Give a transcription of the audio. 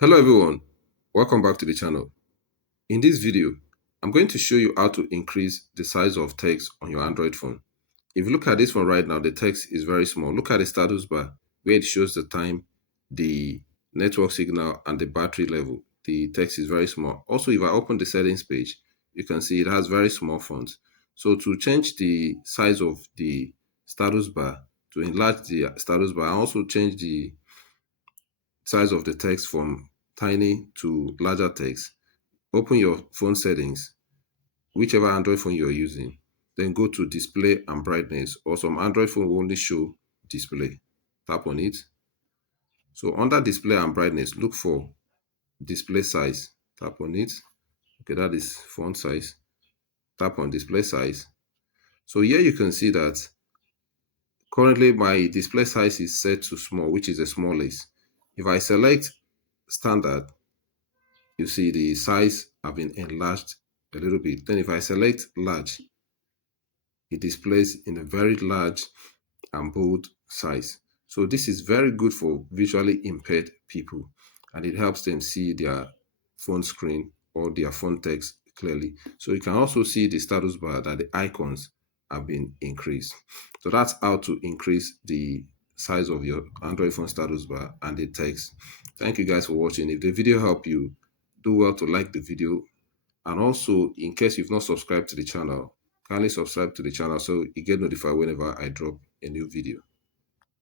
Hello everyone, welcome back to the channel. In this video, I'm going to show you how to increase the size of text on your Android phone. If you look at this one right now, the text is very small. Look at the status bar where it shows the time, the network signal, and the battery level. The text is very small. Also, if I open the settings page, you can see it has very small font. So to change the size of the status bar, to enlarge the status bar, and also change the size of the text from tiny to larger text, open your phone settings, whichever Android phone you're using, then go to display and brightness, or some Android phone will only show display. Tap on it. So under display and brightness, look for display size. Tap on it. Okay, that is font size. Tap on display size. So here you can see that currently my display size is set to small, which is the smallest. If I select standard, you see the size have been enlarged a little bit. Then if I select large, it displays in a very large and bold size. So this is very good for visually impaired people, and it helps them see their phone screen or their phone text clearly. So you can also see the status bar that the icons have been increased. So that's how to increase the size of your Android phone status bar and the text. Thank you guys for watching. If the video helped you, do well to like the video, and also in case you've not subscribed to the channel, kindly subscribe to the channel so you get notified whenever I drop a new video.